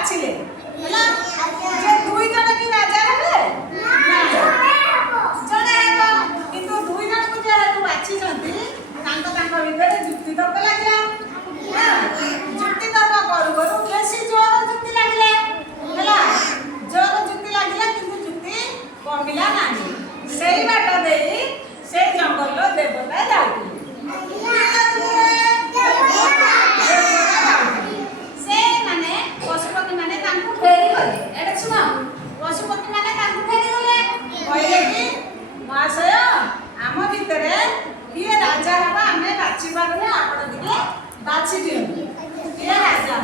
बाछिले हला जे दुई जण की राजा हेबे जणे हेबो किंतु दुई जण को जे बाछि छथि तांको तांको भितर जुक्ति तर्क लागला जुक्ति तर्क करू करू बेसी जोर जुक्ति लागले हला जोर जुक्ति लागला किंतु जुक्ति कमिला नाही सेही बाट देई से जंगल देवता जाउती से माने पशुपति माने तांको फेरी गले एडे सुनो पशुपति माने तांको फेरी गले कहले कि महाशय आम भितरे किए राजा हबा आमे बाछि पारने आपण दिके बाछि दियो किए राजा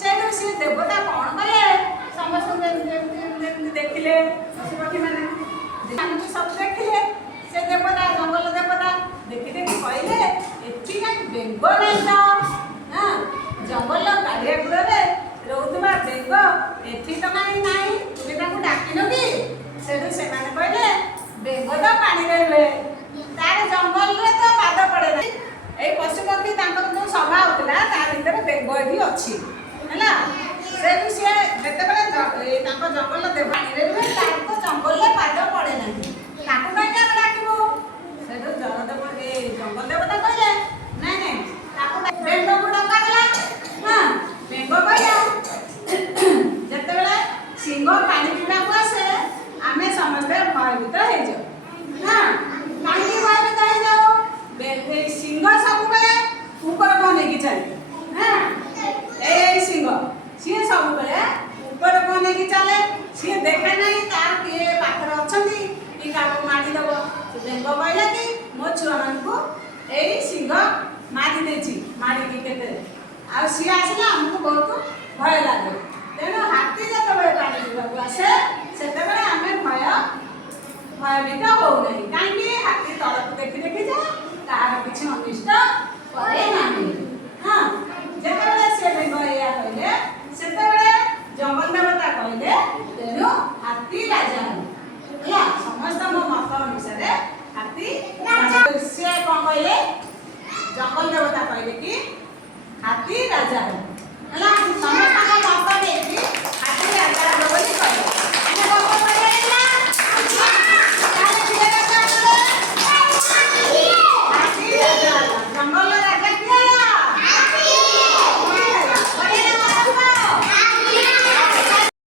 सेठो से देवता कोन कले समस्त देखिले पशुपति माने सब देखिले से देवता जंगल देवता देखि देखि कहले एठी का बेंग नहीं तो हां जंगल कालिया गुड़े रोतुबा बेंग एठी तो काई नाही तुमे ताको डाकिनो कि सेठो से माने कहले बेंग तो पानी रे रुए तार जंगल रे तो पाद पड़े नहीं ए पशुपति तांकर जो सभा होतला तार भीतर बेंग एठी अछि हला सेठो से जते बेले तांको जंगल दे पानी रे रुए तार तो जंगल रे पाद पड़े नहीं ताको काई डाकिबो सेठो जरद ए जंगल देवता कहले नहीं नहीं ताको बेंग को डका गला हां बेंग कहला जते बेले सिंह पानी पीना को आसे आमे समस्त भयभीत हे जाओ हां काहे भयभीत हे जाओ बे सिंह सब बेले ऊपर बने की चले हां ए सिंह सी सब बेले ऊपर बने की चले सी देखे नहीं तार के पाखर अछंती कि काको मारी दबो बेंग कहला कि मो छुआ मान को एई सिंह मारी देछि मारी की केते आ सी आसला हमको बहुत भय लागे तेनो हाथी जत बळे पानी पीबाकू आसे सेते बळे आमे भयभीत हो नहीं काहे हाथी तळक देखि देखि जा तार किछि अनिष्ट करे नाही हां जेते बळे से बेंग एया कहले सेते बळे जंगल देवता कहले तेनो हाथी राजा होला समस्त मो मत अनुसार हाथी राजा से कोन कहले जंगल देवता कहले कि हाथी राजा